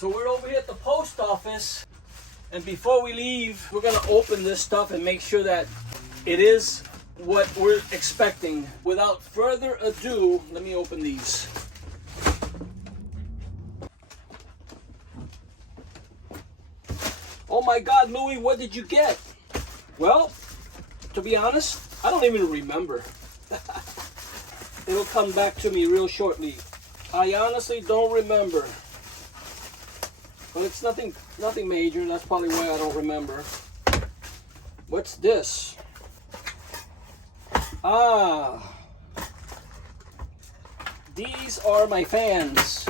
So we're over here at the post office, and before we leave, we're gonna open this stuff and make sure that it is what we're expecting. Without further ado, let me open these. Oh my God, Louis, what did you get? Well, to be honest, I don't even remember. It'll come back to me real shortly. I honestly don't remember. But it's nothing major. That's probably why I don't remember. What's this? Ah. These are my fans.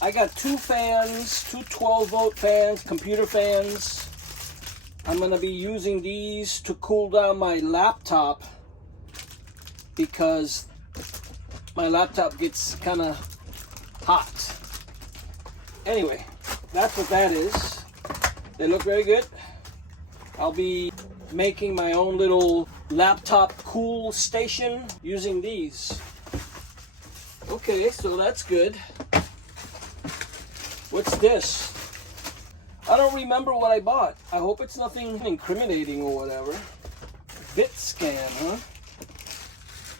I got two fans, two 12-volt fans, computer fans. I'm going to be using these to cool down my laptop because my laptop gets kind of hot. Anyway, that's what that is. They look very good. I'll be making my own little laptop cool station using these. Okay, so that's good. What's this? I don't remember what I bought. I hope it's nothing incriminating or whatever. VitScan, huh?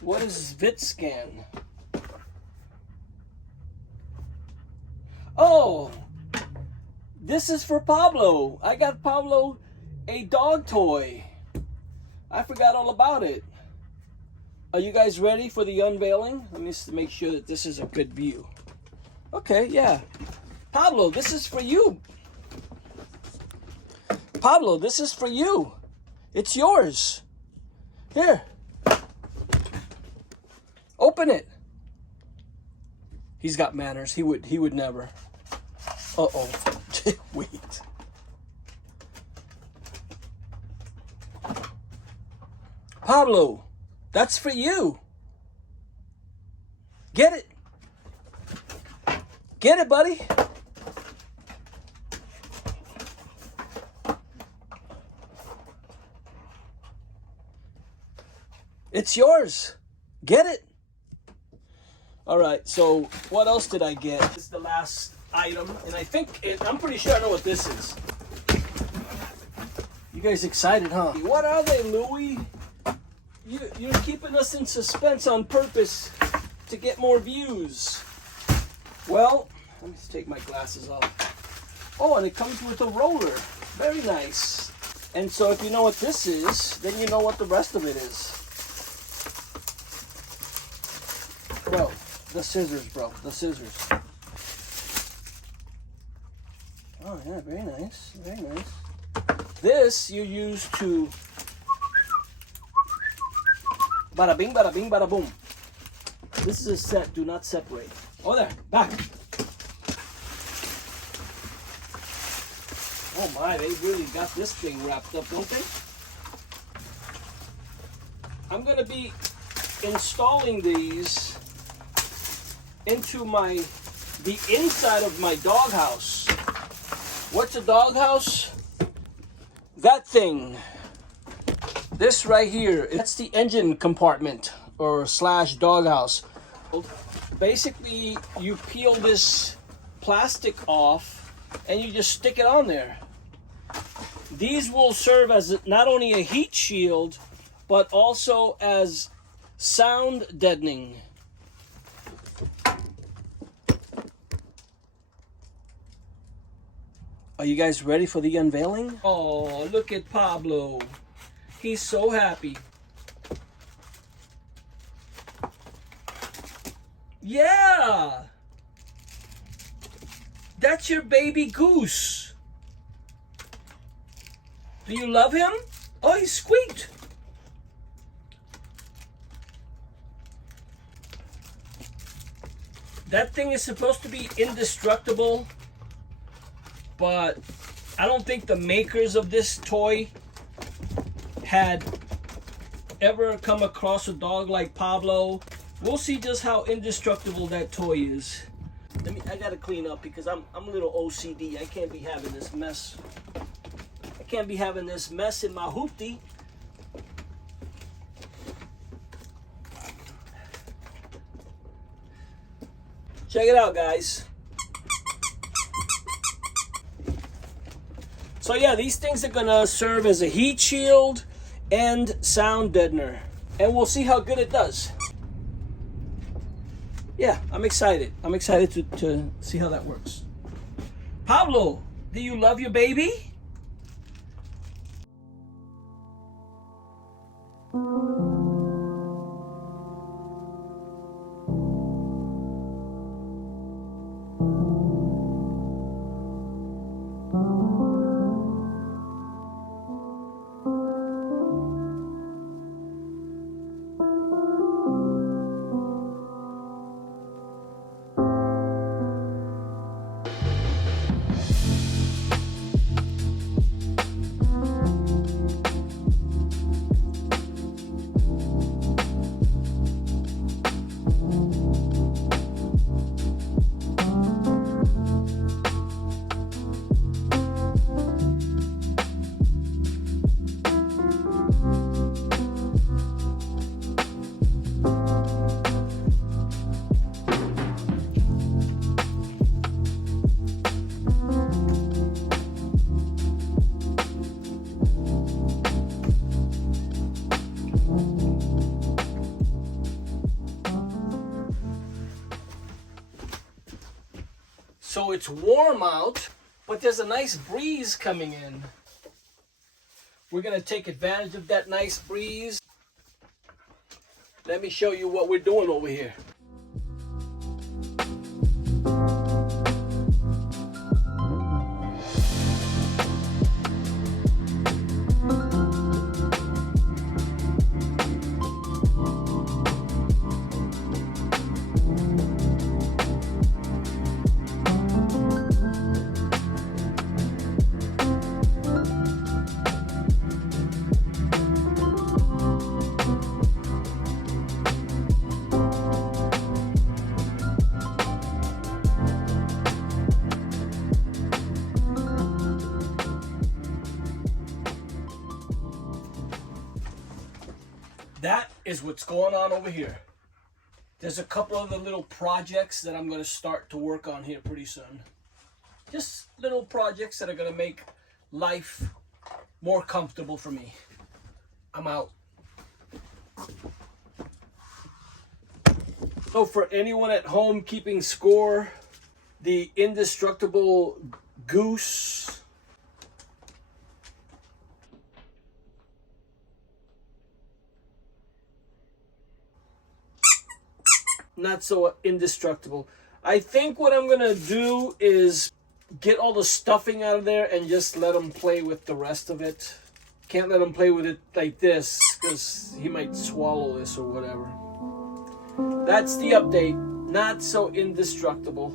What is VitScan? Oh, this is for Pablo. I got Pablo a dog toy. I forgot all about it. Are you guys ready for the unveiling? Let me just make sure that this is a good view. Okay, yeah. Pablo, this is for you. Pablo, this is for you. It's yours. Here. Open it. He's got manners. He would never. Uh-oh. Wait. Pablo, that's for you. Get it. Get it, buddy. It's yours. Get it. All right, so what else did I get? This is the last item, and I'm pretty sure I know what this is. You guys excited, huh? What are they, Louie? You're keeping us in suspense on purpose to get more views. Well, let me just take my glasses off. Oh, and it comes with a roller. Very nice. And so if you know what this is, then you know what the rest of it is. Bro, the scissors, bro. The scissors. Oh, yeah, very nice. Very nice. This you use to bada bing, bada boom. This is a set. Do not separate. Oh, there. Back. Oh, my. They really got this thing wrapped up, don't they? I'm going to be installing these into the inside of my doghouse. What's a doghouse? That thing. This right here. That's the engine compartment or / doghouse. Basically, you peel this plastic off and you just stick it on there. These will serve as not only a heat shield, but also as sound deadening. Are you guys ready for the unveiling? Oh, look at Pablo. He's so happy. Yeah! That's your baby goose. Do you love him? Oh, he squeaked. That thing is supposed to be indestructible, but I don't think the makers of this toy had ever come across a dog like Pablo. We'll see just how indestructible that toy is. I gotta clean up because I'm a little OCD. I can't be having this mess. I can't be having this mess in my hoopty. Check it out, guys. So yeah, these things are gonna serve as a heat shield and sound deadener. And we'll see how good it does. Yeah, I'm excited. I'm excited to see how that works. Pablo, do you love your baby? So it's warm out, but there's a nice breeze coming in. We're gonna take advantage of that nice breeze. Let me show you what we're doing over here. That is what's going on over here. There's a couple of the little projects that I'm going to start to work on here pretty soon. Just little projects that are going to make life more comfortable for me. I'm out. So for anyone at home keeping score, the indestructible goose not so indestructible. I think what I'm gonna do is get all the stuffing out of there and just let him play with the rest of it. Can't let him play with it like this because he might swallow this or whatever. That's the update. Not so indestructible.